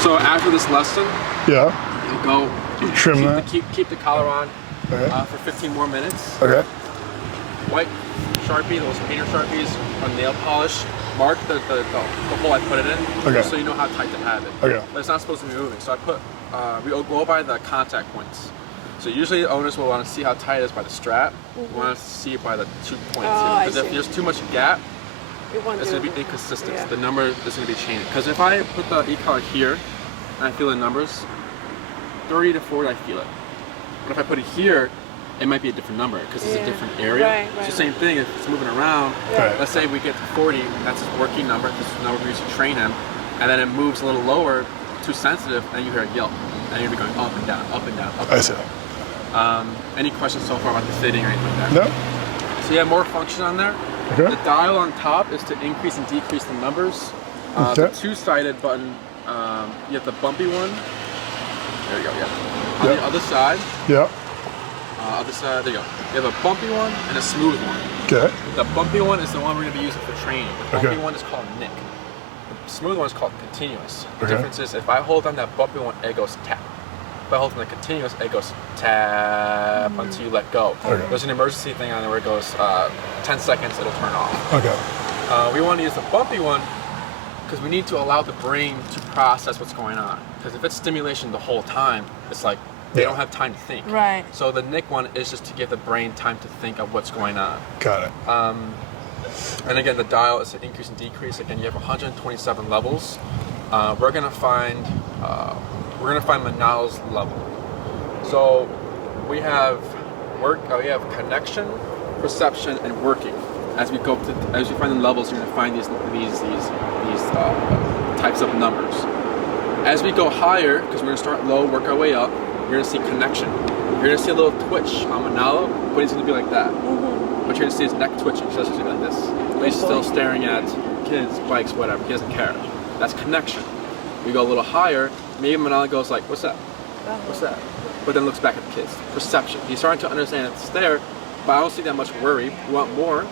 So after this lesson, Yeah. you'll go Trim that. keep the collar on Okay. for 15 more minutes. Okay. White Sharpie, those painter Sharpies on nail polish, mark the hole I put it in, Okay. so you know how tight to have it. Okay. But it's not supposed to be moving. So I put, we go by the contact points. So usually owners will want to see how tight it is by the strap. We want to see it by the 2 points. Because if there's too much gap, it's going to be inconsistent. Yeah. The number is going to be changing. Because if I put the e-collar here, and I feel the numbers, 30 to 40, I feel it. But if I put it here, it might be a different number because it's a different area. Right, So same thing, if it's moving around, Right. let's say we get to 40, that's his working number, this is the number we use to train him, and then it moves a little lower, too sensitive, and you hear a yelp. And you'll be going up and down, up and down, up and I see. down. Any questions so far about the fitting or anything like that? No? So you have more function on there. Okay. The dial on top is to increase and decrease the numbers. Okay. The two-sided button, you have the bumpy one. There you go, yeah. On the other side, Yeah. there you go. You have a bumpy one and a smooth one. Okay. The bumpy one is the one we're going to be using for training. The bumpy Okay. one is called Nick. The smooth one is called continuous. The Okay. difference is if I hold on that bumpy one, it goes tap. If I hold on the continuous, it goes tap until you let go. Okay. There's an emergency thing on there where it goes 10 seconds, it'll turn off. Okay. We want to use the bumpy one because we need to allow the brain to process what's going on. Because if it's stimulation the whole time, it's like they don't have time to think. Right. So the Nick one is just to give the brain time to think of what's going on. Got it. And again, the dial is an increase and decrease. Again, you have 127 levels. We're gonna find Manalo's level. So we have we have connection, perception, and working. As we find the levels, you're gonna find these types of numbers. As we go higher, because we're gonna start low, work our way up, you're gonna see connection. You're gonna see a little twitch on Manalo, but he's gonna be like that. But you're gonna see his neck twitching, so it's just gonna be like this. But he's still staring at kids, bikes, whatever. He doesn't care. That's connection. We go a little higher, maybe Manalo goes like, what's that? What's that? But then looks back at the kids. Perception. He's starting to understand it's there, but I don't see that much worry. We want more.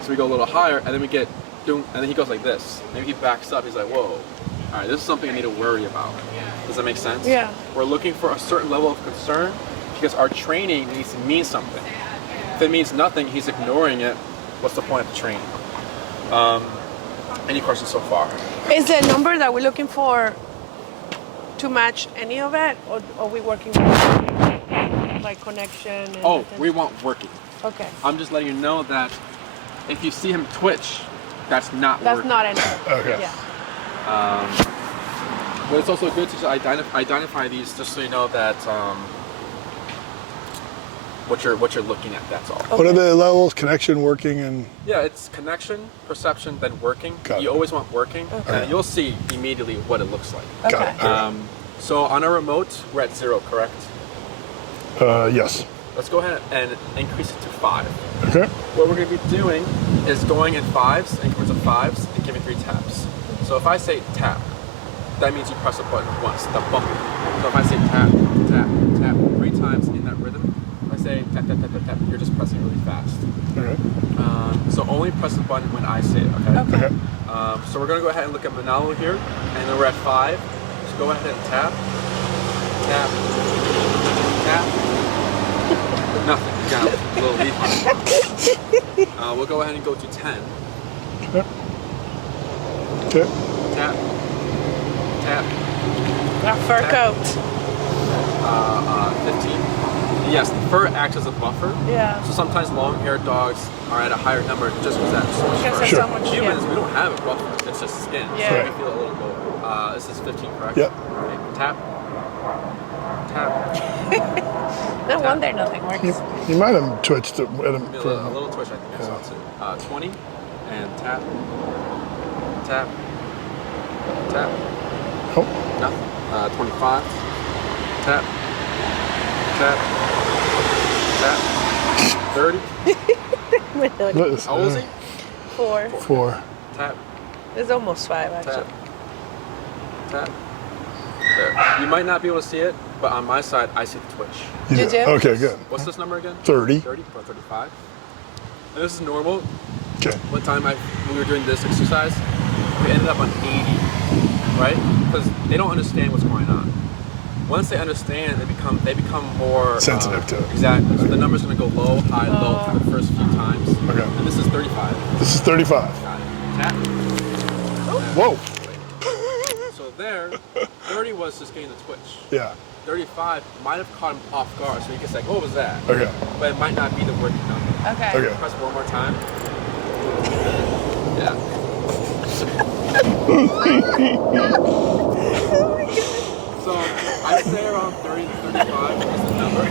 So we go a little higher, and then we get doom, and then he goes like this. Maybe he backs up, he's like, whoa. All right, this is something I need to worry about. Does that make sense? Yeah. We're looking for a certain level of concern because our training needs to mean something. If it means nothing, he's ignoring it. What's the point of the training? Any questions so far? Is the number that we're looking for to match any of it, or are we working with like connection? And Oh, attention? we want working. Okay. I'm just letting you know that if you see him twitch, that's not That's working. not enough. Okay. Yeah. But it's also good to just identify these just so you know that what you're looking at, that's all. What are the levels? Connection, working, and... Yeah, it's connection, perception, then working. Got You it. always want working, and you'll see immediately what it looks like. Got it. Okay. So on our remote, we're at 0, correct? Yes. Let's go ahead and increase it to 5. Okay. What we're going to be doing is going in 5s, increments of 5s, and giving 3 taps. So if I say tap, that means you press a button once, the bump. So if I say tap, tap, tap 3 times in that rhythm, if I say tap, tap, tap, tap, tap, you're just pressing really fast. Okay. So only press the button when I say it, okay? Okay. So we're going to go ahead and look at Manalo here, and then we're at 5. So go ahead and tap, tap, tap. Nothing. You got a little leaf on it. We'll go ahead and go to 10. Okay. Okay. Tap, tap. Our fur Tap. coat. 15. Yes, the fur acts as a buffer. Yeah. So sometimes long-haired dogs are at a higher number just because that's so much Because fur. there's Sure. so much. Humans, Yeah. we don't have a buffer. It's just skin. Yeah. So Right. we feel a little lower. This is 15, correct? Yep. Okay. Tap. Tap. No wonder nothing works. You might have twitched it at him Maybe a for little twitch, I think I saw too. 20. And tap. Tap. Tap. Oh. Nothing. 25. Tap. Tap. Tap. 30. What How old is he? 4. 4. Tap. It's almost 5 actually. Tap. Tap. There. You might not be able to see it, but on my side, I see the twitch. Did you? Okay, good. What's this number again? 30. 30 or 35. And this is normal. Okay. One time when we were doing this exercise, we ended up on 80. right? Because they don't understand what's going on. Once they understand, they become more sensitive to it. Exactly. So the number's going to go low, high, low for the first few times. Okay. And this is 35. This is 35. Got it. Tap. Whoa. So there, 30 was just getting the twitch. Yeah. 35 might have caught him off guard, so he gets like, what was that? Okay. But it might not be the working number. Okay. Okay. Press one more time. Yeah. So I'd say around 30 to 35 is the number.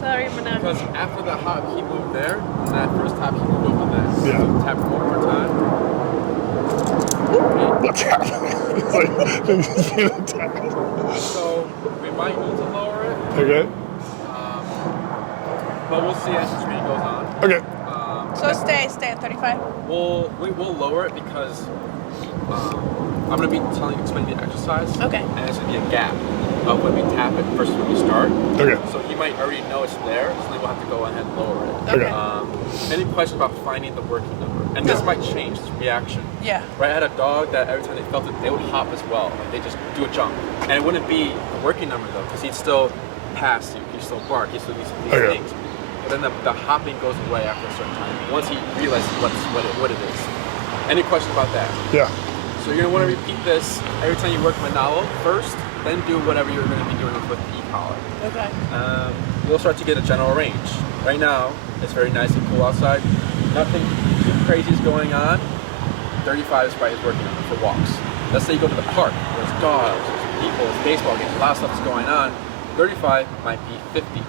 Sorry, Manalo. Because after the hop, he moved there, and that first tap, he moved over there. Yeah. So tap one more time. What's happening? It's like he's being attacked. So we might need to lower it, Okay. but we'll see as the training goes on. Okay. So stay at 35. We'll lower it because I'm gonna be explaining the exercise. Okay. And there's gonna be a gap of when we tap it versus when we start. Okay. So he might already know it's there, so then we'll have to go ahead and lower it. Okay. Any questions about finding the working number? And this might change the reaction. Yeah. Right, I had a dog that every time they felt it, they would hop as well. Like they just do a jump. And it wouldn't be a working number though, because he'd still pass you, he'd still bark, he'd still do some of these Okay. things. But then the hopping goes away after a certain time, once he realizes what it is. Any question about that? Yeah. So you're gonna wanna repeat this every time you work Manalo first, then do whatever you're gonna be doing with the e-collar. Okay. You'll start to get a general range. Right now, it's very nice and cool outside. Nothing too crazy is going on. 35 is probably his working number for walks. Let's say you go to the park, there's dogs, there's people, there's baseball games, a lot of stuff is going on. 35 might be 50. You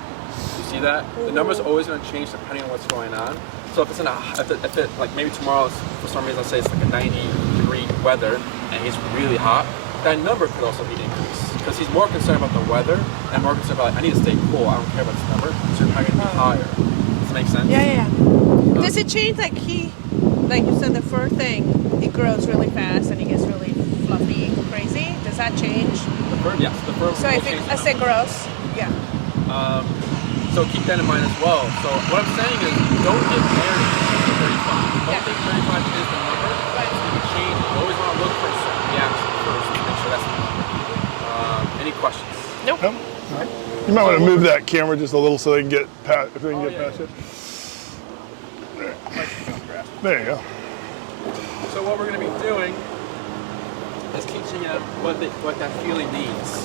see that? The number's always gonna change depending on what's going on. So if it's if it like maybe tomorrow, for some reason, let's say it's like a 90-degree weather and he's really hot, that number could also be increased. Because he's more concerned about the weather and more concerned about, like, I need to stay cool, I don't care about this number, so you're probably gonna be higher. Does that make sense? Yeah. Does it change like you said, the fur thing, it grows really fast and it gets really fluffy, crazy? Does that change? The fur, yes. The fur So will if change it, the as it number. grows, yeah. So keep that in mind as well. So what I'm saying is, don't get married to 35. Don't think 35 is the number. Right. It's going to change. You always want to look for a certain reaction first to make sure that's the number. Any questions? Nope. Nope. You might want to move that camera just a little so they can get past, if they can get past it. There you go. So what we're going to be doing is teaching them what that feeling needs.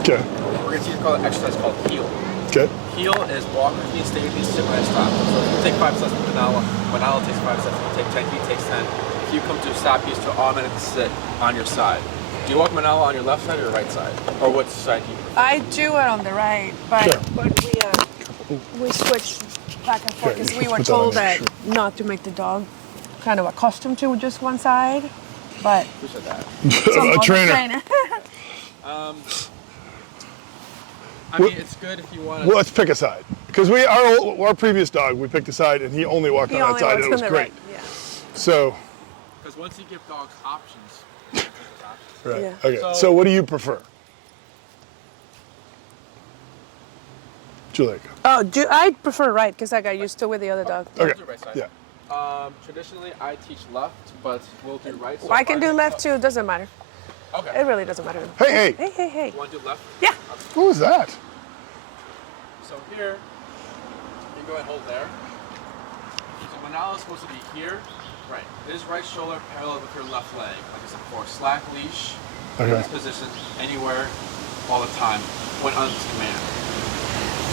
Okay. We're going to teach you an exercise called heel. Okay. Heel is walk with me, stay with me, sit when I stop. So if you take 5 steps with Manalo takes 5 steps, you take 10, he takes 10. If you come to a stop, you to automatically sit on your side. Do you walk Manalo on your left side or your right side? Or what side do you prefer? I do it on the right, but Sure. we switch back and forth Okay, because you we should were put that on told your that shirt. not to make the dog kind of accustomed to just one side. But Who said that? some A other trainer. I mean, it's good if you want to. Well, let's pick a side. Because our previous dog, we picked a side and he only walked He on only that side and works it was on the great. right. Yeah. So, Because once you give dogs options, right. Yeah. Okay. So- So what do you prefer? Julia. Oh, I prefer right because I got used to with the other dog. Okay. do right side. Yeah. Traditionally, I teach left, but we'll do right. So I can if do left too. Doesn't matter. Okay. It really doesn't matter. Hey. Hey. You want to do left? Yeah. What was that? So here, you go ahead and hold there. So Manalo is supposed to be here. Right. His right shoulder parallel with your left leg. Like I said before, slack leash. In Okay. this position, anywhere, all the time, when under his command.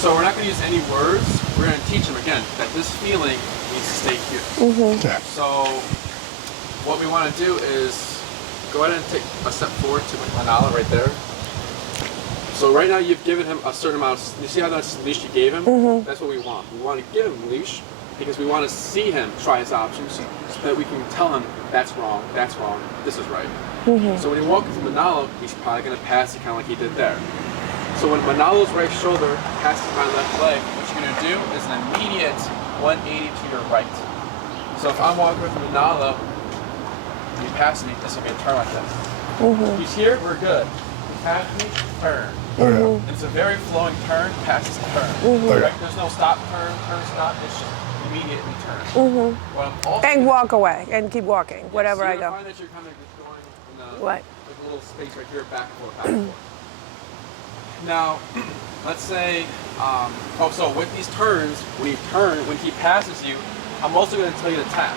So we're not going to use any words. We're going to teach him again that this feeling needs to stay here. Okay. So what we want to do is go ahead and take a step forward to Manalo right there. So right now you've given him a certain amount of, you see how that's leash you gave him? That's what we want. We want to give him leash because we want to see him try his options so that we can tell him that's wrong, this is right. So when he walks into Manalo, he's probably going to pass it kind of like he did there. So when Manalo's right shoulder passes my left leg, what you're going to do is an immediate 180 to your right. So if I'm walking with Manalo, he passes me, this will be a turn like this. He's here, we're good. He passes me, turn. Okay. And it's a very flowing turn, passes turn. Okay. Right? There's no stop, turn, stop. It's just immediately turn. What I'm also And walk away and keep walking, wherever so I you're go. gonna find that you're kind of just going in a, What? like a little space right here, back and forth, back and forth. Now, let's say, so with these turns, when he passes you, I'm also going to tell you to tap,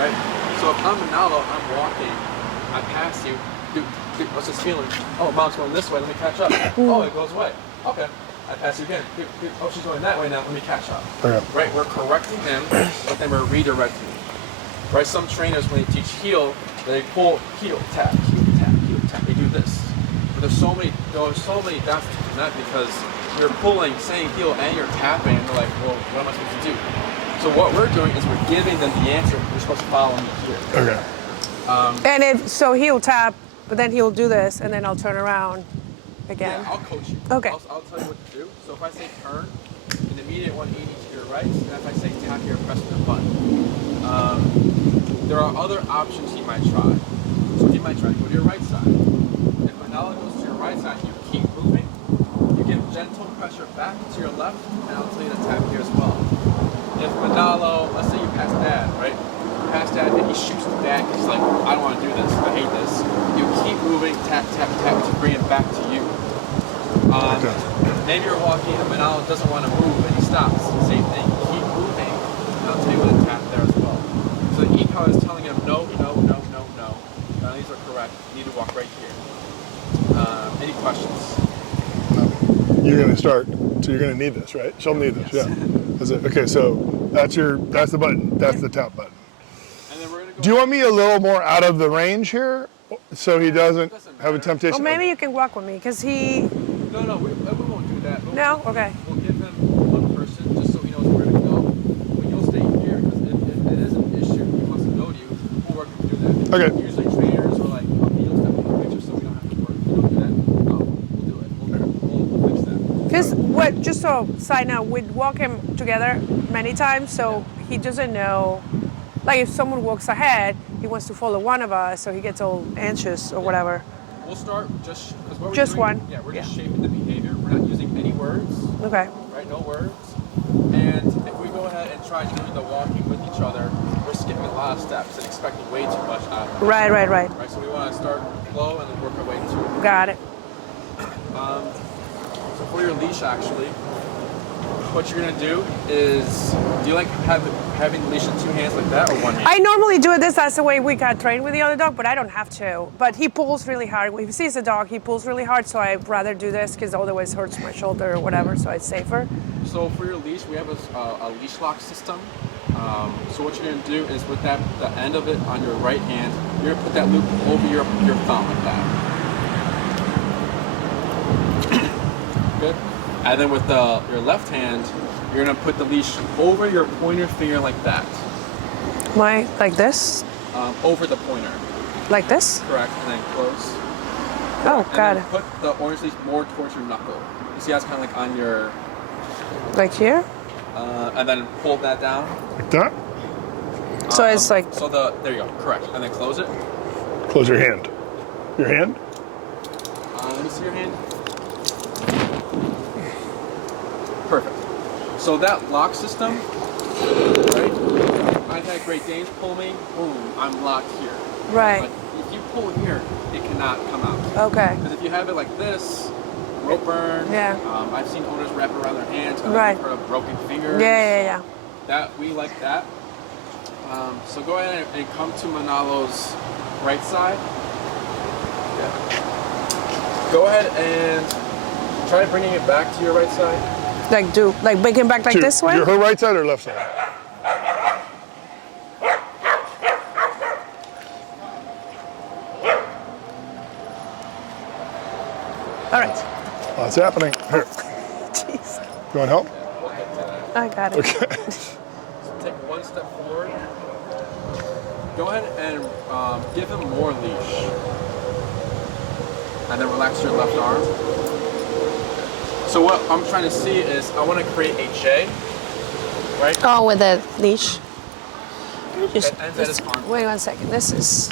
right? So if I'm Manalo, I'm walking, I pass you, dude, what's this feeling? Oh, mom's going this way, let me catch up. Oh, it goes away. Okay, I pass you again. Oh, she's going that way now, let me catch up. Okay. Right, we're correcting him, but then we're redirecting. Right, some trainers, when they teach heel, they pull heel, tap, heel, tap, heel, tap. They do this. But there's so many depths to that because you're pulling, saying heel, and you're tapping. And they're like, well, what am I supposed to do? So what we're doing is we're giving them the answer. We're supposed to follow them here. Okay. And if so, he'll tap, but then he'll do this, and then I'll turn around again. Yeah, I'll coach you. Okay. I'll tell you what to do. So if I say turn, an immediate 180 to your right, and if I say tap, you're pressing the button. There are other options he might try. So he might try to go to your right side. If Manalo goes to your right side, you keep moving. You give gentle pressure back to your left, and I'll tell you to tap here as well. If Manalo, let's say you pass Dad, right? You pass Dad, and he shoots the bag. He's like, I don't want to do this. I hate this. You keep moving, tap, tap, tap, to bring it back to you. Maybe you're walking, and Manalo doesn't want to move, and he stops. Same thing. Keep moving, and I'll tell you what to tap there as well. So the e-collar is telling him, no, no, no, no, no. None of these are correct. You need to walk right here. Any questions? You're going to start, so you're going to need this, right? She'll need this, Yes. yeah. Is it, okay, so that's the button. That's the tap button. And then we're gonna go. Do you want me a little more out of the range here, so he doesn't have a temptation? Or maybe you can walk with me, because he. No, we won't do that. No? Okay. We'll give him one person just so he knows where to go. But you'll stay here because if it is an issue, he wants to go to you. We'll work to do that. Okay. Usually trainers are like, okay, you'll step in the picture so we don't have to work. You don't do that. No, we'll do it. We'll fix that. Because just so side note, we'd walk him together many times, so he doesn't know. Like if someone walks ahead, he wants to follow one of us, so he gets all anxious or whatever. We'll start just because what we're Just doing, one? Yeah, we're just shaping the behavior. We're not using any words. Okay. Right? No words. And if we go ahead and try doing the walking with each other, we're skipping a lot of steps and expecting way too much out of it. Right. Right? So we want to start low and then work our way to it. Got it. So for your leash, actually, what you're gonna do is, do you like having the leash in two hands like that or one hand? I normally do this. That's the way we got trained with the other dog, but I don't have to. But he pulls really hard. If he sees a dog, he pulls really hard, so I'd rather do this because otherwise it hurts my shoulder or whatever, so it's safer. So for your leash, we have a leash lock system. So what you're gonna do is with the end of it on your right hand, you're gonna put that loop over your thumb like that. Good. And then with your left hand, you're gonna put the leash over your pointer finger like that. Like this? Over the pointer. Like this? Correct. And then close. Oh, And got then it. put the orange leash more towards your knuckle. You see how it's kind of like on your. Like here? And then pull that down. Like that? So it's like. So there you go. Correct. And then close it. Close your hand. Your hand? Let me see your hand. Perfect. So that lock system, right? I've had Great Danes pull me, boom, I'm locked here. Right. But if you pull here, it cannot come out. Okay. Because if you have it like this, rope burn. Yeah. I've seen owners wrap it around their hands. Right. I've heard of broken fingers. Yeah. That we like that. So go ahead and come to Manalo's right side. Yeah. Go ahead and try bringing it back to your right side. Like bring him back like this way? Her right side or left side? All right. What's happening? Here. Jeez. You want help? I got it. Okay. So take one step forward. Go ahead and give him more leash. And then relax your left arm. So what I'm trying to see is I want to create a J, right? Oh, with a leash. Just, That ends at his arm. wait 1 second. This is.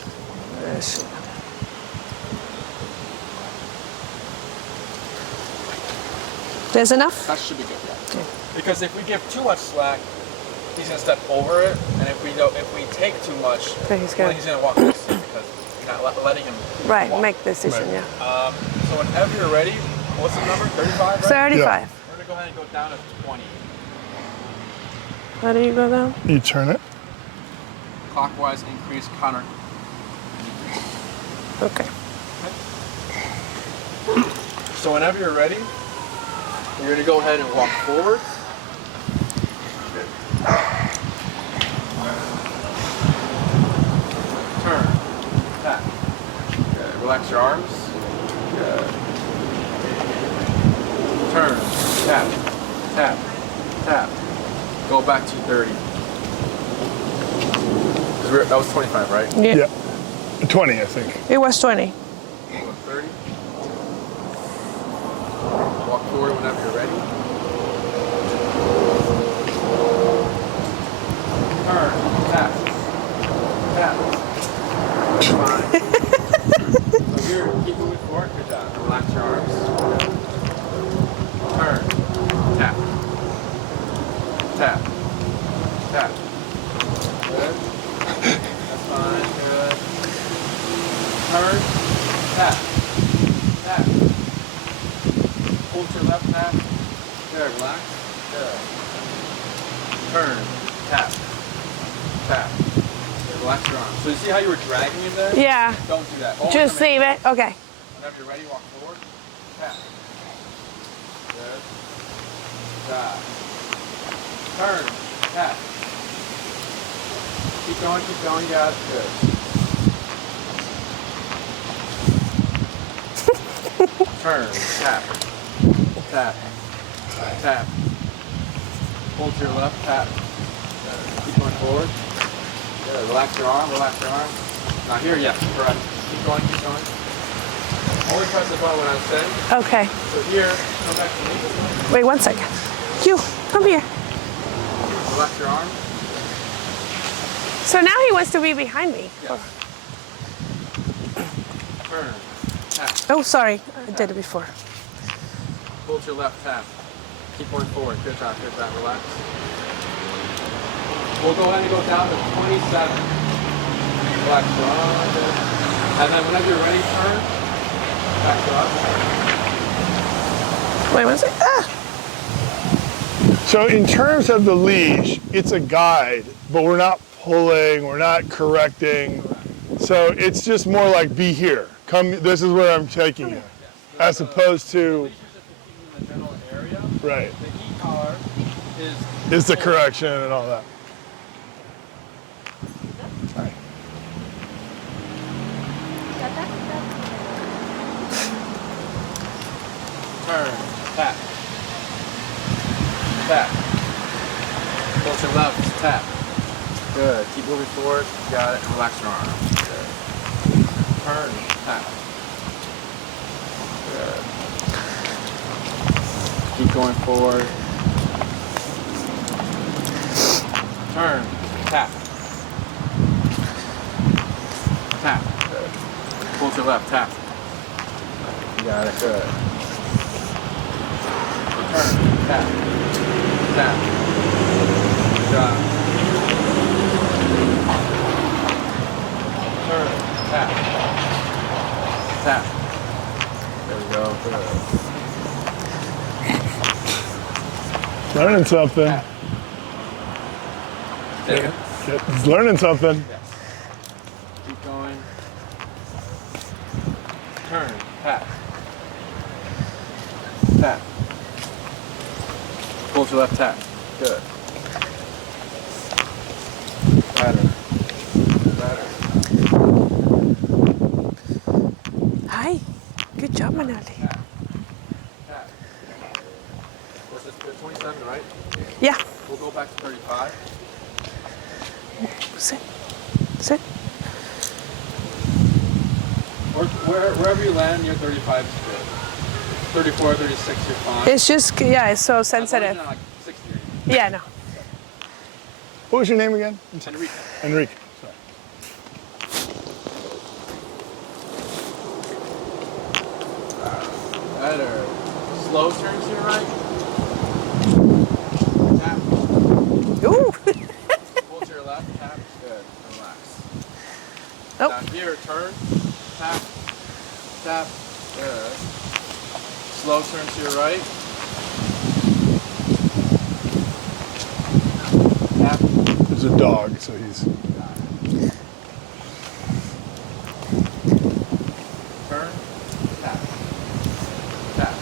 There's enough? That should be good, yeah. Okay. Because if we give too much slack, he's gonna step over it, and if we take too much, then he's gonna walk across it because you're not letting him walk. make the decision. Right. Yeah. So whenever you're ready, what's the number? 35, right? 35. Yeah. We're gonna go ahead and go down to 20. How do you go down? You turn it. Clockwise, increase, counter. Okay. So whenever you're ready, you're gonna go ahead and walk forward. Turn. Tap. Good. Relax your arms. Good. Turn. Tap. Tap. Tap. Go back to 30. That was 25, right? Yeah. 20, I think. It was 20. 30. Walk forward whenever you're ready. Turn. Tap. Tap. Fine. So here, keep moving forward. Good job. Relax your arms. Turn. Tap. Tap. Tap. Good. That's fine. Good. Turn. Tap. Tap. Pull to your left tap. Good. Relax. Good. Turn. Tap. Tap. Good. Relax your arms. So you see how you were dragging in there? Yeah. Don't do that. Always Just come in. leave it. Okay. Whenever you're ready, walk forward. Tap. Good. Tap. Turn. Tap. Keep going, keep going. You got it. Good. Turn. Tap. Tap. Tap. Pull to your left. Tap. Keep going forward. Good. Relax your arm. Relax your arm. Now here, yes. Correct. Keep going, keep going. Only press the button when I say. Okay. So here, come back to me. Wait 1 second. You, come here. Relax your arm. So now he wants to be behind me. Yes. Turn. Tap. Oh, sorry. I did it before. Pull to your left, tap. Keep going forward. Good job, good job. Relax. We'll go ahead and go down to 27. Relax. Good. And then whenever you're ready, turn. Back up. Wait 1 second. Ah! So in terms of the leash, it's a guide, but we're not pulling, we're not correcting. So it's just more like be here. Come, this is where I'm taking you. As opposed to, In the general area, right, the e-collar is the correction and all that. Turn. Tap. Tap. Pull to your left. Tap. Good. Keep moving forward. Got it. And relax your arm. Good. Turn. Tap. Good. Keep going forward. Turn. Tap. Tap. Good. Pull to your left. Tap. You got it. Good. Turn. Tap. Tap. Good job. Turn. Tap. Tap. There we go. Good. Learning something. Tap. There you go. He's learning something. Yes. Keep going. Turn. Tap. Tap. Pull to left tap. Good. Better. Better. Hi. Good job, Manali. Tap. Tap. Was this 27, right? Yeah. We'll go back to 35. Sit. Sit. Wherever you land, near 35 is good. 34, 36, you're fine. It's just, yeah, it's so As long as you're sensitive. not, like 60. Yeah, no. What was your name again? Enrique. Enrique. Sorry. Better. Slow turn to your right. Tap. Ooh. here, turn, tap, tap, good. Slow turn to your right. Tap. There's a dog, so he's. Turn, tap, tap.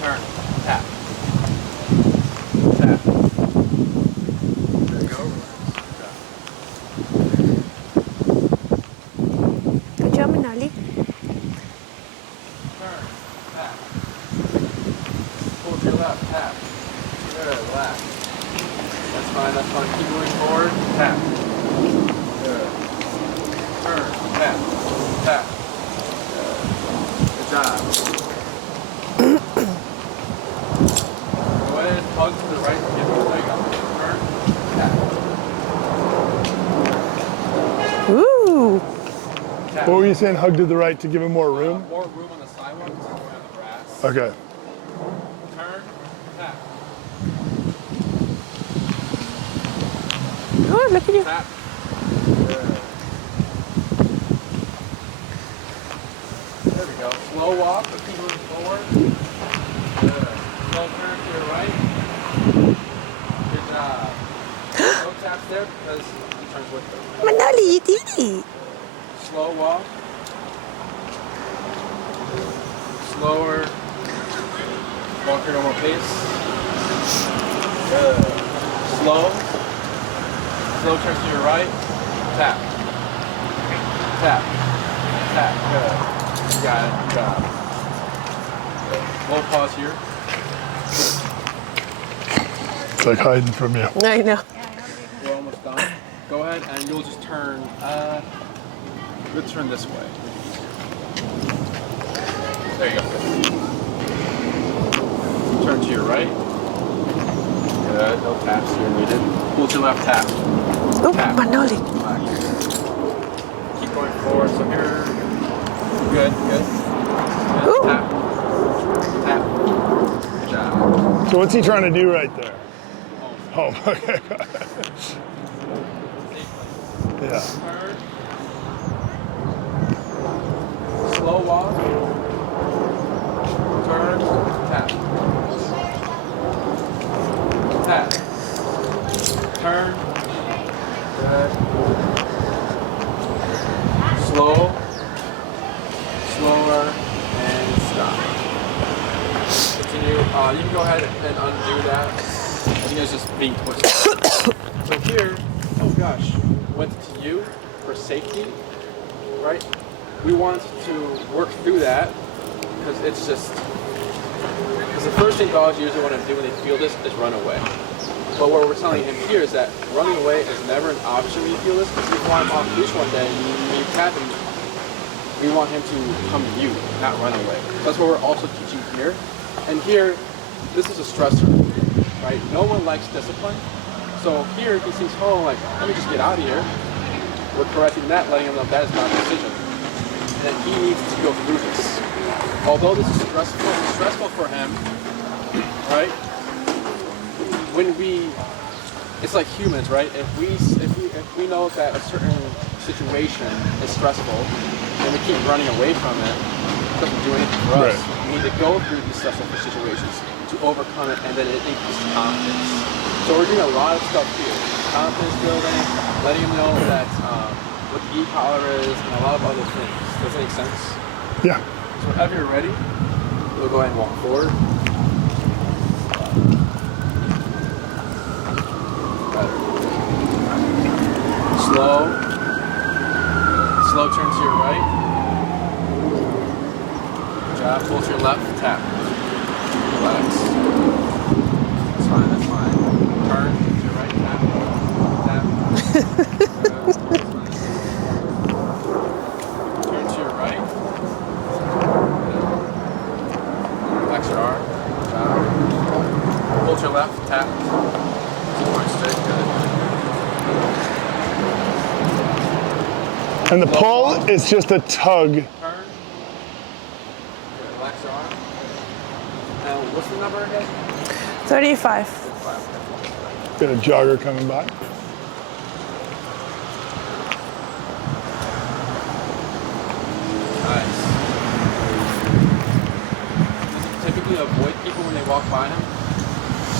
Turn, tap, tap. There you go. Good job, Manali. Turn, tap. Pull to your left, tap. Good, relax. That's fine, that's fine. Keep moving forward, tap. Good. Turn, tap, tap. Good job. Go ahead, hug to the right, give it a leg up. Turn, tap, Ooh. tap. What were you saying? Hug to the right to give him more room? More room on the sidewalk because we're on the grass. Okay. Turn, tap, Oh, look at you. tap. Good. There we go. Slow walk, but keep moving forward. Good. Slow turn to your right. Good job. No taps there because he turns with them. Manali, you did it. Slow walk. Slower. Walk your normal pace. Good. Slow. Slow turn to your right. Tap. Tap. Tap. Good. You got it. Good job. Good. Low pause here. It's like hiding from you. I know. We're almost done. Go ahead and you'll just turn. We'll turn this way. There you go. Turn to your right. Good. No taps here needed. Pull to your left. Tap. Oh, Tap. Manali. Relax. Keep going forward. So here. Good. Good. Good. Ooh. Tap. Tap. Good job. So what's he trying to do right there? Home. Okay. Yeah. Turn. Slow walk. Turn. Tap. Tap. Turn. Good. Slow. Slower. And stop. Continue. You can go ahead and undo that. I think it's just being twisted. So here, oh gosh, went to you for safety, right? We want to work through that because it's just, because the first thing dogs usually want to do when they feel this is run away. But what we're telling him here is that running away is never an option when you feel this, because if you want him off the leash one day and you tap him, we want him to come to you, not run away. That's what we're also teaching here. And here, this is a stressor, right? No one likes discipline. So here he sees, oh, like, let me just get out of here. We're correcting that, letting him know that is not a decision. And that he needs to go through this. Although this is stressful for him, right? When it's like humans, right? If we know that a certain situation is stressful and we keep running away from it, it doesn't do anything for us. Right. We need to go through these stressful situations to overcome it, and then it increases confidence. So we're doing a lot of stuff here. Confidence building, letting him know that what the e-collar is, and a lot of other things. Does that make sense? Yeah. So whenever you're ready, we'll go ahead and walk forward. Better. Slow turn to your right. Good job. Pull to your left. Tap. Relax. That's fine. That's fine. Turn to your right. Tap. Tap. That's fine. Turn to your right. Relax your arm. Good job. Pull to your left. Tap. Keep going straight. Good. And the pull is just a tug. Turn. Good. Relax your arm. Now, what's the number again? 35. 5. Got a jogger coming by. typically avoid people when they walk by him?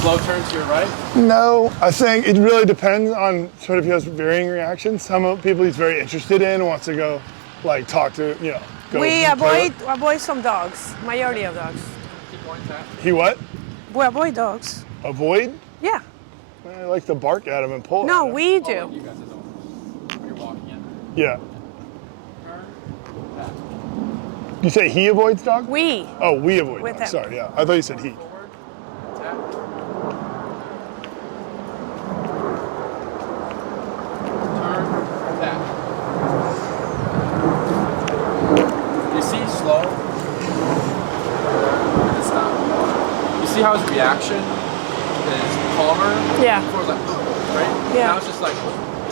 Slow turn to your right? No, I think it really depends on sort of he has varying reactions. Some people he's very interested in, wants to go, like talk to, you know. Go We play with. avoid some dogs. Majority of dogs. Keep going, tap. He what? We avoid dogs. Avoid? Yeah. I like to bark at him and pull. No, at him. we Oh, do. you guys don't. When you're walking in. Yeah. Turn, tap. You say he avoids dogs? We. Oh, we avoid With dogs. him. Sorry, yeah. I thought you said he. Forward, tap. Turn, tap. You see slow? And stop. You see how his reaction is calmer? Yeah. Before it was like, right? Yeah. Now it's just like,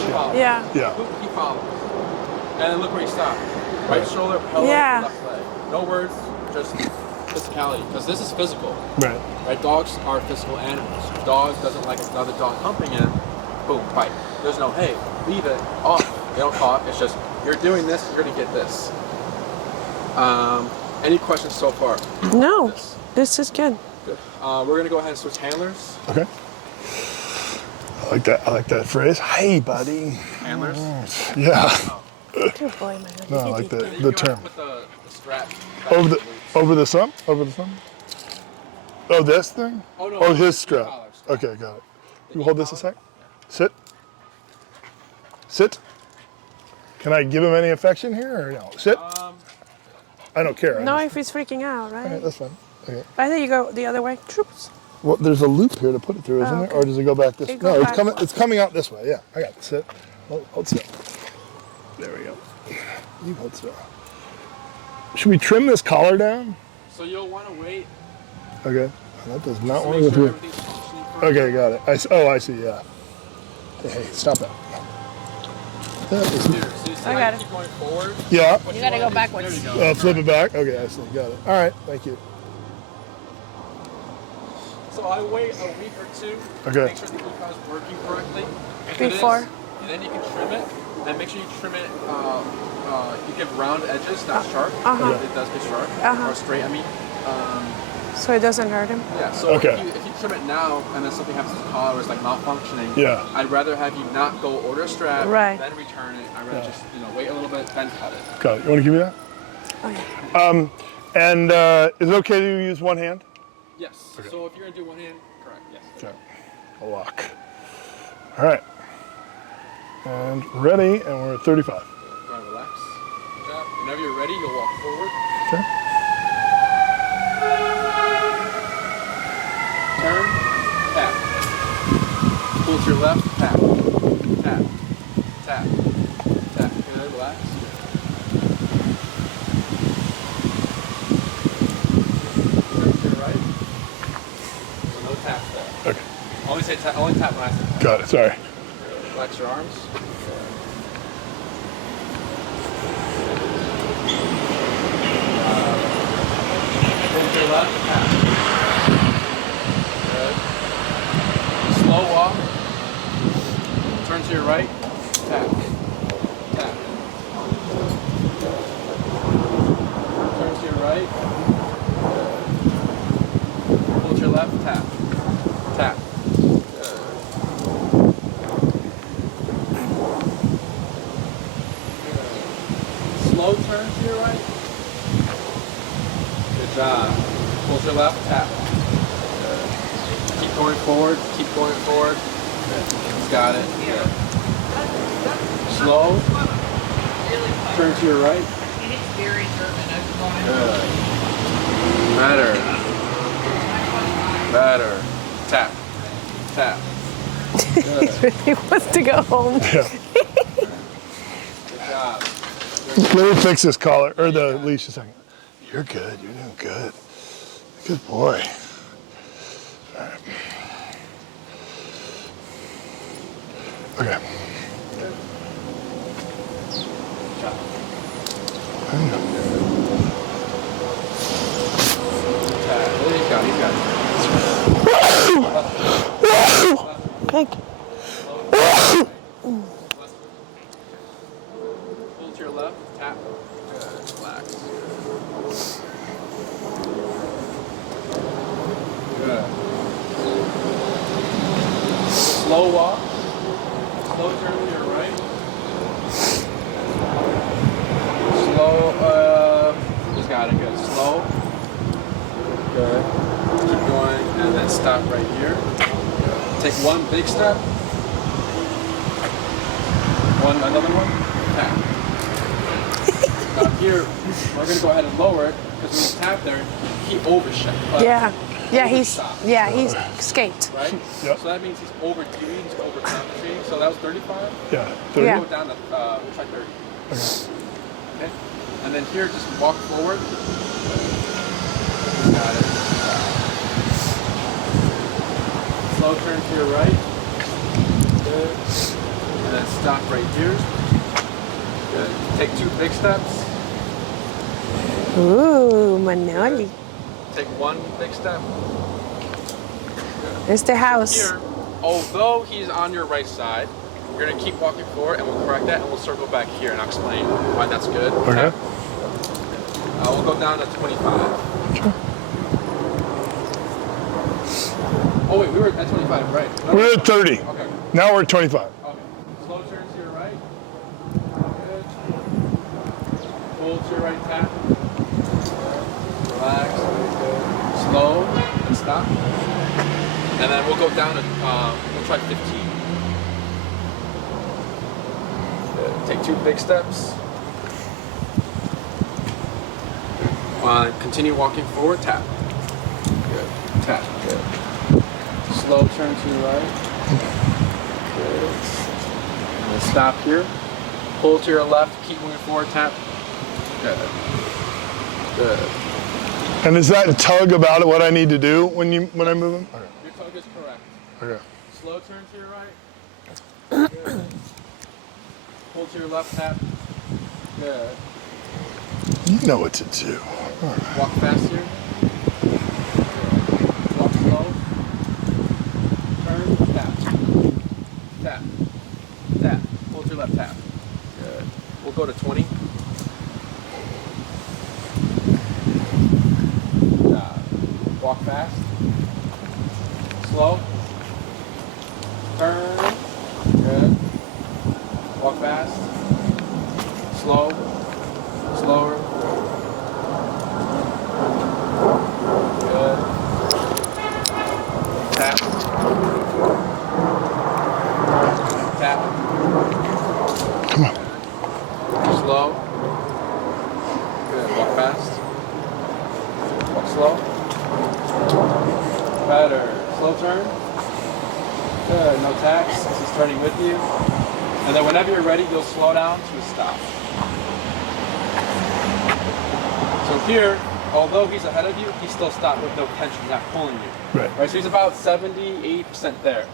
he follows. Yeah. Yeah. He follows. And then look where he stopped. Right shoulder, pillow, Yeah. left leg. No words, just physicality. Because this is physical. Right. Right? Dogs are physical animals. If a dog doesn't like another dog humping him, boom, bite. There's no, hey, leave it, off. They don't talk. It's just, you're doing this, you're going to get this. Any questions so far? No, this is good. Good. We're going to go ahead and switch handlers. Okay. I like that. I like that phrase. Hey, buddy. Handlers. Yeah. Good boy, man. No, I like Then the you term. Put the strap back Over to the loop. over the thumb? Over the thumb? Oh, this thing? Oh, no, Oh, no, his the strap. collar. Okay, got it. You hold this a sec. Sit. Sit. Can I give him any affection here or no? Sit. I don't care. No, I if he's freaking out, just, right? that's fine. Okay. I think you go the other way. Troops. Well, there's a loop here to put it through, isn't Oh, there? okay. Or does it go back this way? It goes No, it's back. coming. It's coming out this way. Yeah, I got it. Sit. Hold still. There we go. You hold still. Should we trim this collar down? So you'll want to wait Okay. That does not to want make to sure go through. everything's functioning correctly. Okay, got it. Oh, I see. Yeah. Hey, stop that. That is, Here, so you see I how got you it. keep going forward? yeah. What You gotta wanna go do- backwards. There you go. Flip it back. Okay, I see. Got it. All right. Thank you. So I wait a week or two to Okay. make sure the econ is working correctly. If it Before. is, and then you can trim it. And make sure you trim it. You give round edges, not sharp. Uh-huh. It does get sharp Uh-huh. or straight. I mean, So it doesn't hurt him. yeah. So Okay. if you trim it now and then something happens to the collar, it's like malfunctioning. Yeah. I'd rather have you not go order a strap, Right. then return it. I'd rather just wait a little bit, then cut it. Got it. You want to give me that? Oh yeah. And is it okay to use one hand? Yes. So if you're gonna do one hand, correct. Yes. Okay. A lock. All right. And ready, and we're at 35. Go ahead, relax. Good job. Whenever you're ready, you'll walk forward. Okay. Turn, tap. Pull to your left, tap. Tap. Tap. Tap. Good, relax. Turn to your right. So no tap there. Okay. Only say tap, only tap when I say tap. Got it. Sorry. Relax your arms. Pull to your left, tap. Good. Slow walk. Turn to your right. Tap. Tap. Turn to your right. Pull to your left. Tap. Tap. Good. Slow turn to your right. Good job. Pull to your left. Tap. Good. Keep going forward. Keep going forward. Good. Got it. Good. Slow. Turn to your right. Good. Better. Better. Tap. Tap. Good. He wants to go home. Yeah. Good job. Let me fix this collar or the leash a second. You're good. You're doing good. Good boy. All right. Okay. Good job. Tap. He's got it. He's got it. Pig. Pull to your left, tap. Good, relax. Slow walk. Slow turn to your right. Slow, just got it, good. Slow. Good. Keep going, and then stop right here. Take one big step. Another one. Tap. Now here, we're gonna go ahead and lower it because when you tap there, he overshot. He's escaped. Right? Yep. So that means he's overdoing, he's overcompensating. So that was 35. Yeah. Yeah. Go down to we'll try 30. Okay. And then here, just walk forward. Got it. Slow turn to your right. Good. And then stop right here. Good. Take 2 big steps. Ooh, Manali. Take 1 big step. It's the house. Here, although he's on your right side, you're gonna keep walking forward, and we'll correct that, and we'll circle back here, and I'll explain why that's good. Okay. We'll go down to 25. Oh wait, we were at 25, right? No, We're at 30. Okay. Now we're at 25. Okay. Slow turn to your right. Good. Hold to your right tap. Relax. Good. Slow and stop. And then we'll go down to, we'll try 15. Good. Take 2 big steps. Continue walking forward, tap. Good. Tap. Good. Slow turn to your right. Good. And then stop here. Pull to your left, keep moving forward, tap. Good. Good. And is that a tug about what I need to do when I'm moving? Okay. Your tug is correct. Okay. Slow turn to your right. Good. Pull to your left, tap. Good. You know what to do. Walk fast here. Good. Walk slow. Turn, tap. Tap. Tap. Pull to your left, tap. Good. We'll go to 20. Walk fast. Slow. Turn. Good. Walk fast. Slow. Slower. Good. Tap. Tap. Come on. Slow. Good. Walk fast. Walk slow. Better. Slow turn. Good. No taps. He's turning with you. And then whenever you're ready, you'll slow down to a stop. So here, although he's ahead of you, he's still stopped with no tension. He's not pulling you. Right. Right. So he's about 78% there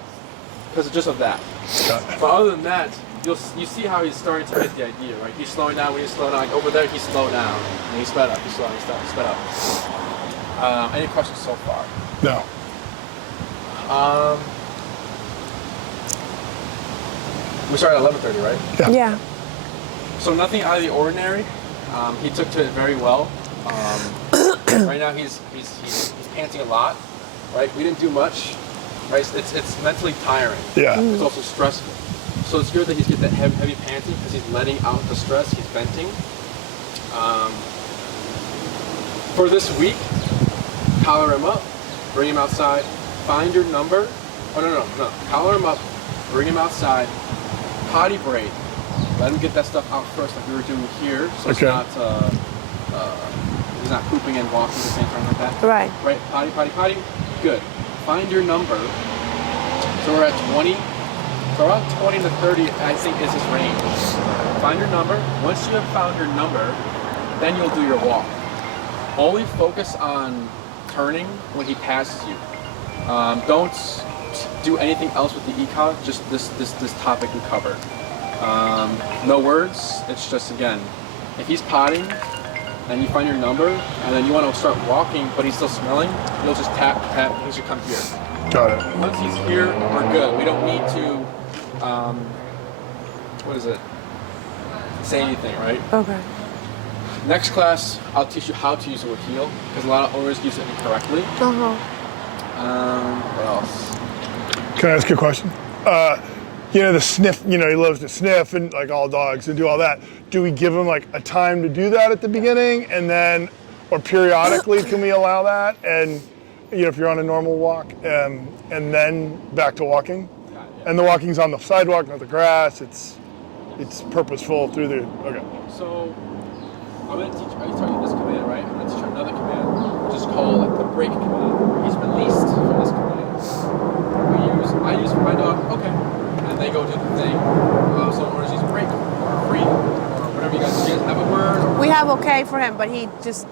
because just of that. Got it. But other than that, you see how he's starting to get the idea, right? He's slowing down when he's slowing down. Like over there, he's slowed down. And he sped up. He's slowing. He sped up. Any questions so far? No. We started at 11:30, right? Yeah. So nothing out of the ordinary. He took to it very well. Right now he's panting a lot, right? We didn't do much, right? It's mentally tiring. Yeah. It's also stressful. So it's good that he's getting that heavy panting because he's letting out the stress. He's venting. For this week, collar him up, bring him outside, find your number. Oh no. Collar him up, bring him outside, potty break. Let him get that stuff out first, like we were doing here, so Okay. it's not he's not pooping and walking at the same time like that. Right. Right. Potty. Good. Find your number. So we're at 20. So around 20 to 30, I think is his range. Find your number. Once you have found your number, then you'll do your walk. Only focus on turning when he passes you. Don't do anything else with the e-collar. Just this topic we covered. No words. It's just, again, if he's potting and you find your number and then you want to start walking but he's still smelling, you'll just tap, he should come here. Got it. Once he's here, we're good. We don't need to, say anything, right? Okay. Next class, I'll teach you how to use the word heel because a lot of owners use it incorrectly. Uh-huh. What else? Can I ask you a question? the sniff, he loves to sniff and like all dogs and do all that. Do we give him like a time to do that at the beginning and then, or periodically can we allow that? And, if you're on a normal walk and then back to walking? And the walking's on the sidewalk, not the grass. It's purposeful through the, okay. So, I'm going to teach, I taught you this command, right? I'm going to teach you another command, which is called the break command. He's released from this command. I use for my dog, okay. And they go do the thing. So in order to use break, or free, or whatever you guys have a word. Or We have okay for him, but he just,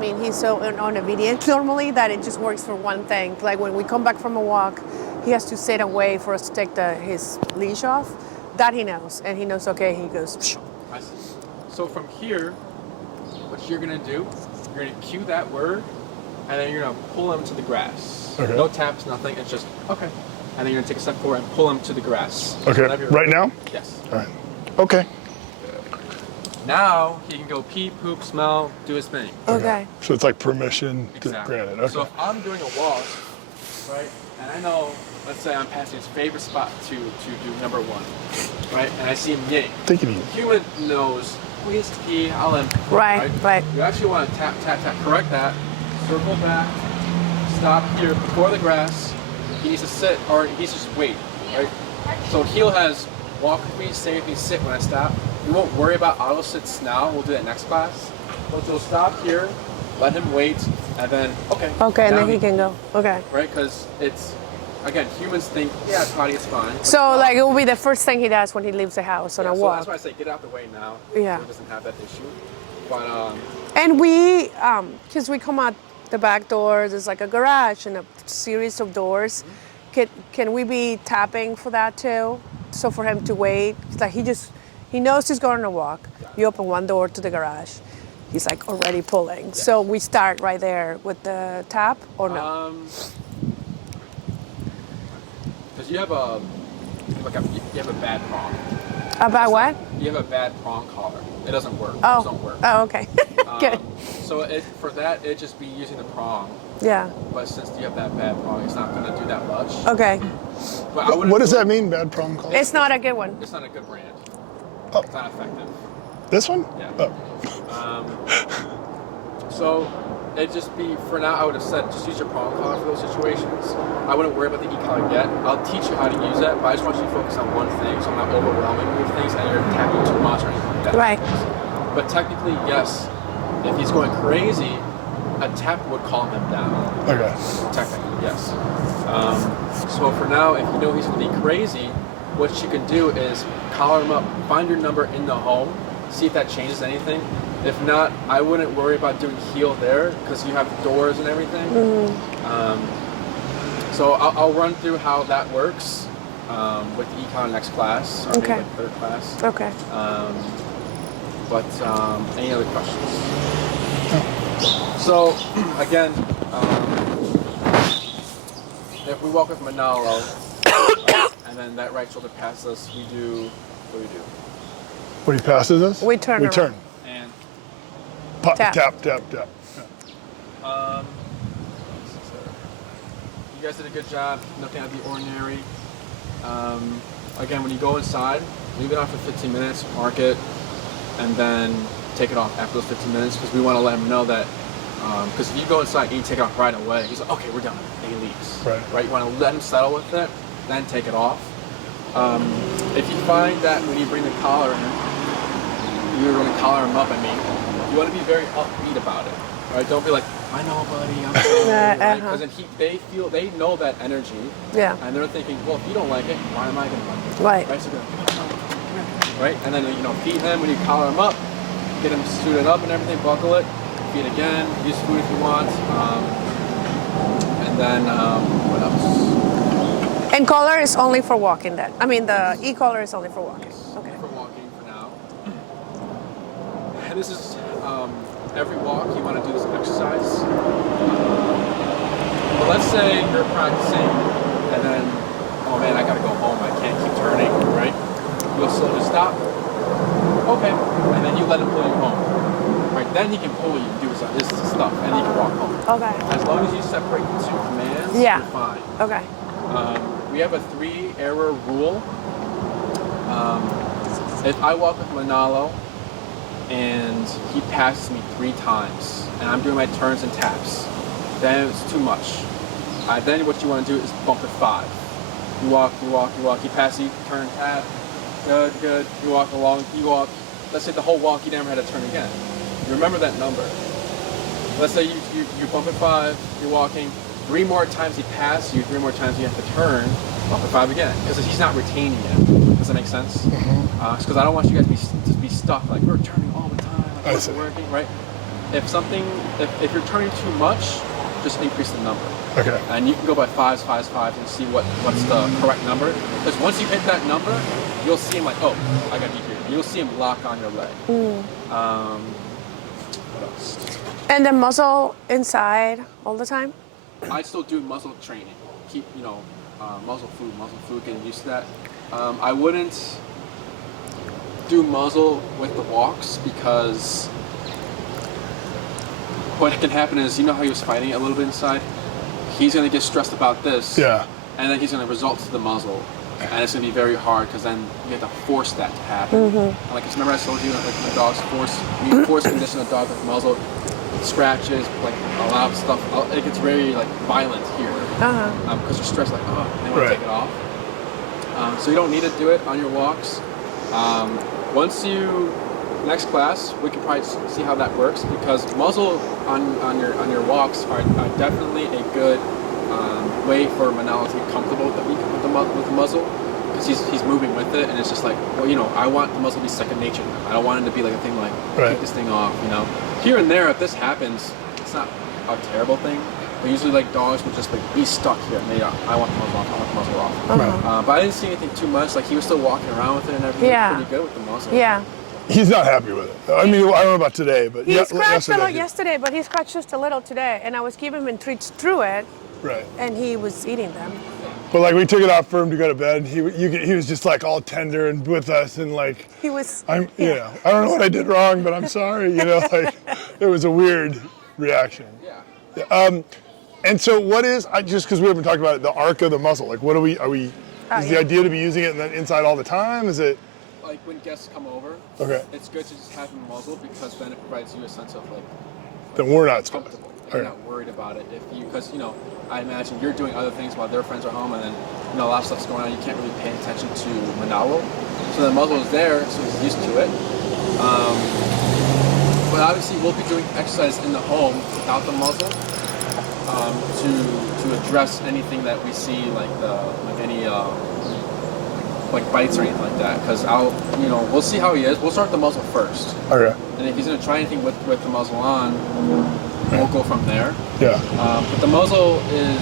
he's so unobedient normally that it just works for one thing. Like when we come back from a walk, he has to sit away for us to take his leash off. That he knows, and he knows okay, he goes, psh. I see. So from here, what you're gonna do, you're gonna cue that word, and then you're gonna pull him to the grass. Okay. No taps, nothing, it's just, okay. And then you're gonna take a step forward and pull him to the grass. Okay, Whenever you're right ready. now? Yes. All right. Okay. Now he can go pee, poop, smell, do his thing. Okay. So it's like permission to Exactly. grant it. Okay. So if I'm doing a walk, right, and I know, let's say I'm passing his favorite spot to do number one, right, and I see him yank. Take it easy. Human knows, oh, he has to pee, I'll let him pee, Right. You actually want to tap, tap, tap, correct that, circle back, stop here before the grass. He needs to sit, or he needs to just wait, right? So heel has walk with me, stay with me, sit when I stop. We won't worry about auto sits now, we'll do that next class. But you'll stop here, let him wait, and then, okay. Okay, and now then he can go. Okay. Right, because it's, again, humans think, yeah, potty is fine. but So it's like it not. will be the first thing he does when he leaves the house on Yeah, a so walk. that's why I say get out the way now. Yeah. So he doesn't have that issue. But, And we, because we come out the back door, there's like a garage and a series of doors. Can we be tapping for that too? So for him to wait, like he knows he's going on a walk. You open one door to the garage. He's like already pulling. Yes. So we start right there with the tap or no? Because you have a bad prong. About what? You have a bad prong collar. It doesn't work. It Oh. doesn't work. Oh, okay. Good. So for that, it'd just be using the prong. Yeah. But since you have that bad prong, it's not going to do that much. Okay. But I wouldn't What does do that it- mean, bad prong call? It's not a good one. It's not a good brand. Oh. It's not effective. This one? Yeah. Oh. So it'd just be, for now, I would have said just use your prong collar for those situations. I wouldn't worry about the e-collar yet. I'll teach you how to use that, but I just want you to focus on one thing so I'm not overwhelming you with things and you're tapping too much or anything like that. Right. But technically, yes, if he's going crazy, a tap would calm him down. Okay. Technically, yes. So for now, if you know he's going to be crazy, what you can do is collar him up, find your number in the home, see if that changes anything. If not, I wouldn't worry about doing heel there because you have doors and everything. So I'll run through how that works with the econ next class, or Okay. maybe like third class. Okay. But any other questions? So again, if we walk with Manalo, and then that right shoulder passes us, what do we do? When he passes us? We turn We around. turn. And Tap, Tap. tap, tap, tap. you guys did a good job, nothing out of the ordinary. Again, when you go inside, leave it on for 15 minutes, mark it, and then take it off after those 15 minutes because we want to let him know that, because if you go inside and you take it off right away, he's like, okay, we're done, and he leaves. Right. You want to let him settle with it, then take it off. If you find that when you bring the collar in, you're going to collar him up, you want to be very upbeat about it. Right? Don't be like, I know, buddy, I'm sorry. Because then they know that energy, Yeah. and they're thinking, well, if you don't like it, why am I going to like it? Right. So they're like, come here. Right? And then, feed him when you collar him up, get him suited up and everything, buckle it, feed again, use food if you want, and then, what else? And collar is only for walking then. The e-collar is only for walking. Okay. For walking for now. And this is, every walk you want to do this exercise. But let's say you're practicing and then, oh man, I gotta go home, I can't keep turning, right? You'll slowly stop. Okay. And then you let him pull you home. Right? Then he can pull you, do this stuff, and you can walk home. Okay. As long as you separate the two commands, Yeah. you're fine. Okay. we have a 3-error rule. If I walk with Manalo and he passes me 3 times and I'm doing my turns and taps, then it's too much. Then what you want to do is bump it 5. You walk, you pass, you turn, tap, good. You walk along, you walk. Let's say the whole walk, you never had to turn again. You remember that number. Let's say you bump it 5, you're walking. 3 more times he passes you, 3 more times you have to turn, bump it 5 again. Because he's not retaining it. Does that make sense? Because I don't want you guys to be stuck, like we're turning all the time, like it's working, right? If you're turning too much, just increase the number. Okay. And you can go by 5s and see what's the correct number. Because once you hit that number, you'll see him like, oh, I gotta be here. You'll see him lock on your leg. What else? And the muzzle inside all the time? I still do muzzle training. Keep, muzzle food, getting used to that. I wouldn't do muzzle with the walks because what can happen is, you know how he was fighting a little bit inside? He's going to get stressed about this. Yeah. And then he's going to result to the muzzle. And it's going to be very hard because then you have to force that to happen. And like, remember I told you, like the dog's you force condition a dog with muzzle, scratches, like a lot of stuff. It gets very like violent here because you're stressed, like, oh, they want to take it off. So you don't need to do it on your walks. Next class, we can probably see how that works because muzzle on your walks are definitely a good way for Manalo to be comfortable with the muzzle because he's moving with it, and it's just like, well, I want the muzzle to be second nature. I don't want him to be like a thing like keep this thing off. Here and there, if this happens, it's not a terrible thing. But usually, like dogs would just like be stuck here, and I want the muzzle off. I want the muzzle off. But I didn't see anything too much. Like he was still walking around with it and everything. Yeah. Pretty good with the muzzle. Yeah. He's not happy with it. I mean, I don't know about today, but He scratched a lot yesterday, but he scratched just a little today, and I was giving him treats through it. Right. And he was eating them. But like we took it out for him to go to bed. He was just like all tender and with us and like he was. I don't know what I did wrong, but I'm sorry. Like it was a weird reaction. Yeah. And so what is just because we haven't talked about it, the arc of the muzzle? Like what is the idea to be using it and then inside all the time? Is it like when guests come over? Okay. It's good to just have him muzzle because then it provides you a sense of like. Then we're not comfortable. You're not worried about it because I imagine you're doing other things while their friends are home, and then a lot of stuff's going on. You can't really pay attention to Manalo, so the muzzle is there, so he's used to it. But obviously, we'll be doing exercise in the home without the muzzle to address anything that we see, like any like bites or anything like that. Because we'll see how he is. We'll start the muzzle first. Okay. And if he's gonna try anything with the muzzle on, we'll go from there. Yeah. But the muzzle is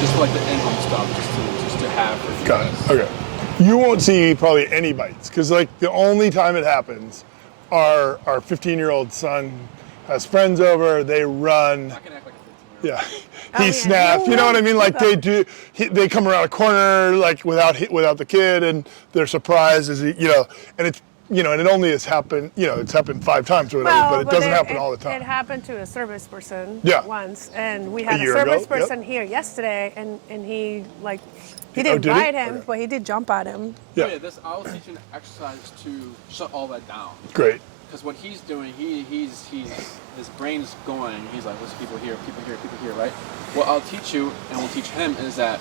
just for like the in-home stuff, just to have. For you Got guys. it. Okay. You won't see probably any bites because like the only time it happens, our 15-year-old son has friends over. They run. I can act like a 15-year-old. Yeah. He snaps. You know what I mean? Like they do. They come around a corner like without the kid, and they're surprised as and it's. And it only has happened, it's happened 5 times or whatever, but it doesn't happen all the time. It happened to a service person once, and we had a year service ago? person here yesterday, and he didn't bite him, but he did jump at him. Yeah. I'll teach you an exercise to shut all that down. Great. Because what he's doing, he's his brain's going. He's like, there's people here, right? What I'll teach you, and we'll teach him, is that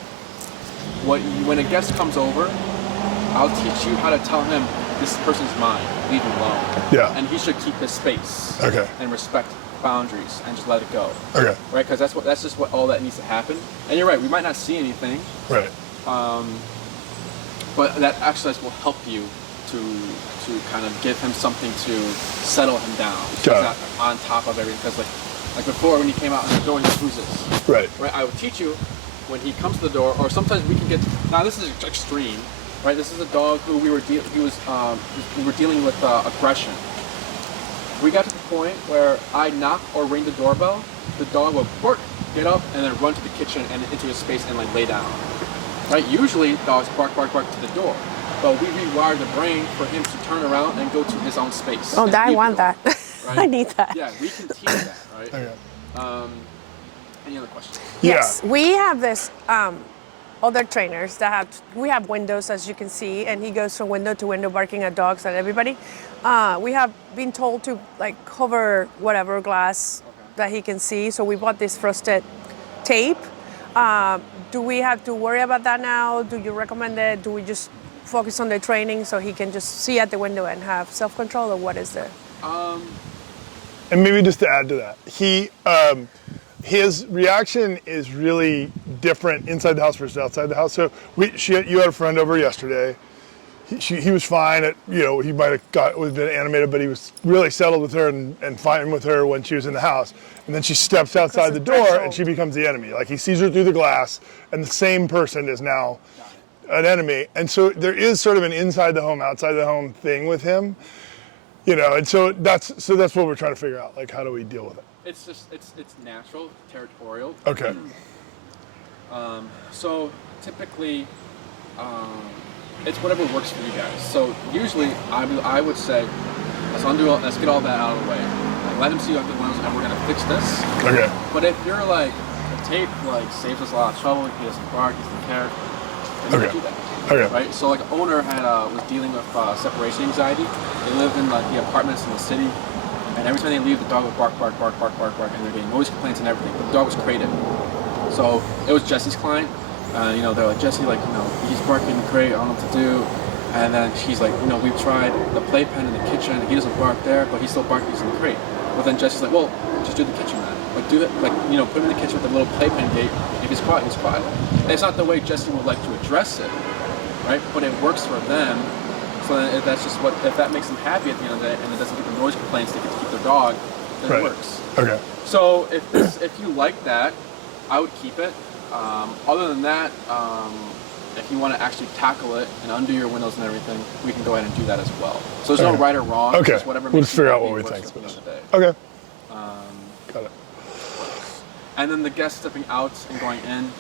when a guest comes over, I'll teach you how to tell him, this person's mine, leave him alone. Yeah. And he should keep his space. Okay. And respect boundaries and just let it go. Okay. Right? Because that's just what all that needs to happen. And you're right, we might not see anything. Right. But that exercise will help you to kind of give him something to settle him down. So he's not on top of everything. Because like before when he came out on the door, he who's this? Right. Right. I would teach you when he comes to the door, or sometimes we can get. Now this is extreme. Right, this is a dog who we were dealing with aggression. We got to the point where I knock or ring the doorbell, the dog will bark, get up, and then run to the kitchen and into his space and lay down. Right, usually dogs bark to the door, but we rewired the brain for him to turn around and go to his own space. Oh, I want that. Right? I need that. Yeah, we can teach that, right? Okay. Any other questions? Yes, we have this other trainers that we have windows, as you can see, and he goes from window to window barking at dogs and everybody. We have been told to like cover whatever glass that he can see, so we bought this frosted tape. Do we have to worry about that now? Do you recommend it? Do we just focus on the training so he can just see at the window and have self-control, or what is it? And maybe just to add to that, his reaction is really different inside the house versus outside the house. So you had a friend over yesterday. He was fine. He might have been animated, but he was really settled with her and fine with her when she was in the house. And then she steps outside the door and she becomes the enemy. Like he sees her through the glass, and the same person is now an enemy. And so there is sort of an inside the home, outside the home thing with him. And so that's what we're trying to figure out. Like, how do we deal with it? It's just it's natural, territorial. Okay. So typically, it's whatever works for you guys. So usually, I would say, let's get all that out of the way. Like, let him see like the windows, and we're gonna fix this. Okay. But if you're like, the tape like saves us a lot of trouble. He doesn't bark. He doesn't care. Then you do that. Okay. Right. So like, an owner was dealing with separation anxiety. They lived in like the apartments in the city. And every time they leave, the dog would bark, bark, bark, bark, bark, bark, and they're getting noise complaints and everything. But the dog was crated. So it was Jesse's client. They're like, Jesse, he's barking great, I don't know what to do. And then she's like, we've tried the playpen in the kitchen. He doesn't bark there, but he's still barking. He's in the crate. But then Jesse's like, well, just do the kitchen then. Like, do it, put him in the kitchen with the little playpen gate. If he's quiet, he's quiet. And it's not the way Jesse would like to address it, right? But it works for them. So that's just if that makes them happy at the end of the day, and it doesn't get the noise complaints they get to keep their dog, then it works. Okay. So if you like that, I would keep it. Other than that, if you want to actually tackle it and undo your windows and everything, we can go ahead and do that as well. So there's no right or wrong. Okay. Just whatever We'll makes just figure you out happy what we works think. at the end of the day. Okay. Got it. And then the guest stepping out and going in.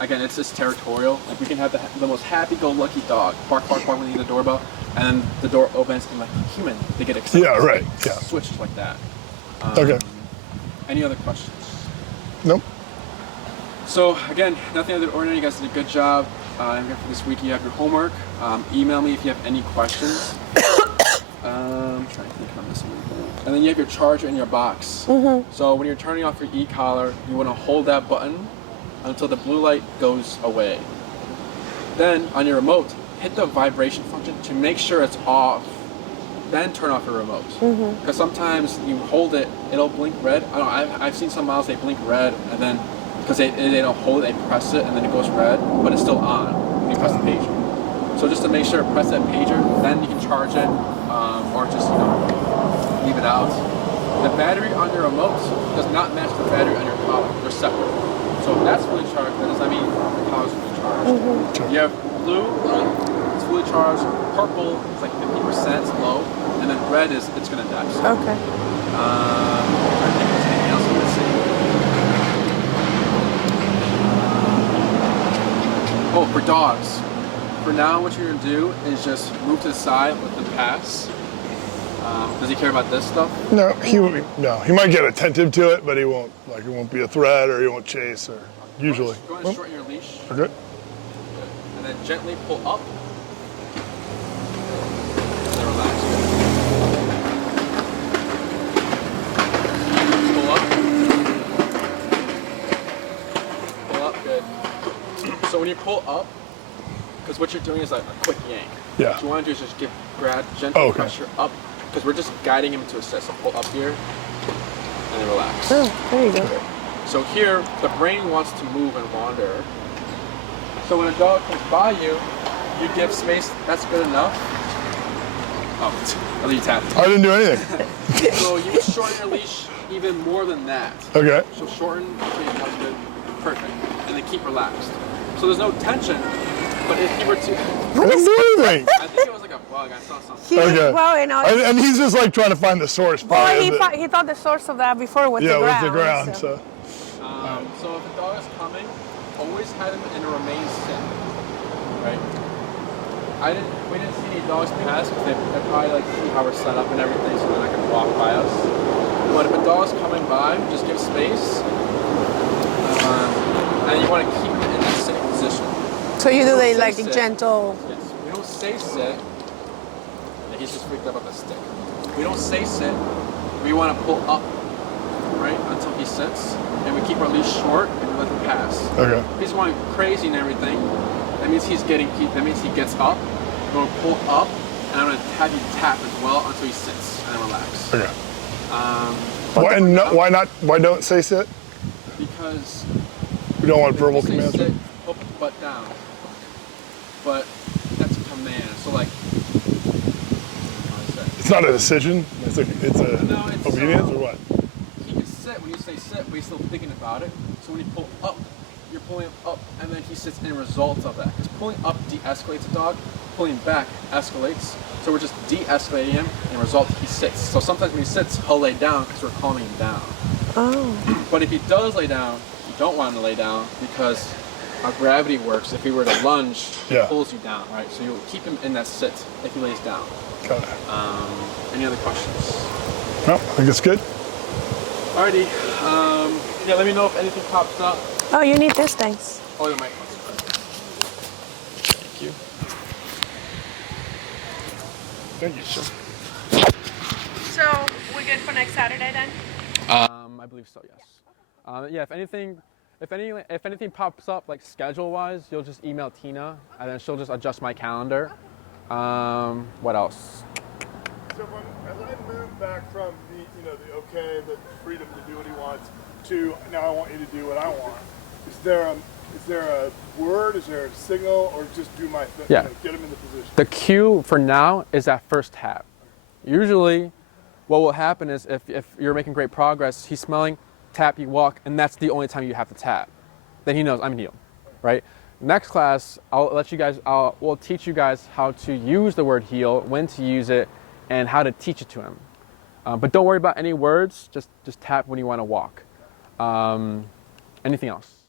Again, it's just territorial. Like, we can have the most happy-go-lucky dog bark, bark, bark when they need the doorbell, and then the door opens and like human, they get excited. Yeah, right. Yeah. Switched like that. Okay. Any other questions? Nope. So again, nothing out of the ordinary. You guys did a good job. I'm here for this week. You have your homework. Email me if you have any questions. I'm trying to think if I'm missing anything. And then you have your charger in your box. Mm-hmm. So when you're turning off your e-collar, you want to hold that button until the blue light goes away. Then on your remote, hit the vibration function to make sure it's off. Then turn off your remote. Because sometimes you hold it, it'll blink red. I don't know, I've seen some models, they blink red, and then because they don't hold it, they press it, and then it goes red, but it's still on when you press the pager. So just to make sure, press that pager, then you can charge it, or just leave it out. The battery on your remote does not match the battery on your collar. They're separate. So if that's fully charged, that does not mean the collar's fully charged. You have blue, it's fully charged. Purple, it's like 50%, it's low. And then red is, it's gonna die. So, Okay. I think there's anything else I'm missing. Oh, for dogs. For now, what you're gonna do is just move to the side with the pass. Does he care about this stuff? No, he might get attentive to it, but he won't. Like, it won't be a threat, or he won't chase, or usually. Go ahead and shorten your leash. Okay. And then gently pull up. And then relax. Pull up. Pull up, good. So when you pull up, because what you're doing is like a quick yank. Yeah. What you want to do is just grab gentle pressure up, because we're just guiding him to assist. So pull up here, and then relax. Oh, there you go. So here, the brain wants to move and wander. So when a dog comes by you, you give space, that's good enough. Oh, I'll let you tap. I didn't do anything. So you would shorten your leash even more than that. Okay. So shorten, okay, that's good, perfect. And then keep relaxed. So there's no tension, but if he were to... I didn't do anything. I think it was like a bug, I saw something. Okay. Well, And he's just like trying to find the source. well, he thought the source of that before with the ground. Yeah, with the ground. So. So if a dog is coming, always have him in a remain sit, right? We didn't see any dogs pass because they probably like see how we're set up and everything, so they're not gonna walk by us. But if a dog's coming by, just give space. And you want to keep him in that sitting position. So you do We the don't like say sit. gentle. Yes. We don't say sit. He's just freaked out about the stick. We don't say sit. We want to pull up, right, until he sits, and we keep our leash short and we let him pass. Okay. If he's going crazy and everything, that means he gets up. We're gonna pull up, and I'm gonna have you tap as well until he sits and then relax. Okay. Um, Why don't say sit? Because We don't want if verbal you say commands. sit, he'll put butt down. But that's a command. So like, It's not a decision. It's a No, it's, obedience or what? He can sit when you say sit, but he's still thinking about it. So when you pull up, you're pulling him up, and then he sits in result of that. Because pulling up de-escalates a dog, pulling back escalates. So we're just de-escalating him, and result he sits. So sometimes when he sits, he'll lay down because we're calming him down. Oh. But if he does lay down, you don't want him to lay down because how gravity works. If he were to lunge, it pulls you down, right? So you'll keep him in that sit if he lays down. Got it. Any other questions? No, I think it's good. Alrighty. Yeah, let me know if anything pops up. Oh, you need this, thanks. Oh, the mic. Thank you. Thank you, sir. So we're good for next Saturday then? I believe so. Yes. Yeah. If anything pops up like schedule-wise, you'll just email Tina, and then she'll just adjust my calendar. What else? So as I move back from the freedom to do what he wants to now I want you to do what I want, is there a word, is there a signal, or just do my thing? Yeah. Get him in the position? The cue for now is that first tap. Usually, what will happen is if you're making great progress, he's smelling, tap, you walk, and that's the only time you have to tap. Then he knows I'm healed, right? Next class, we'll teach you guys how to use the word heal, when to use it, and how to teach it to him. But don't worry about any words, just tap when you want to walk. Anything else?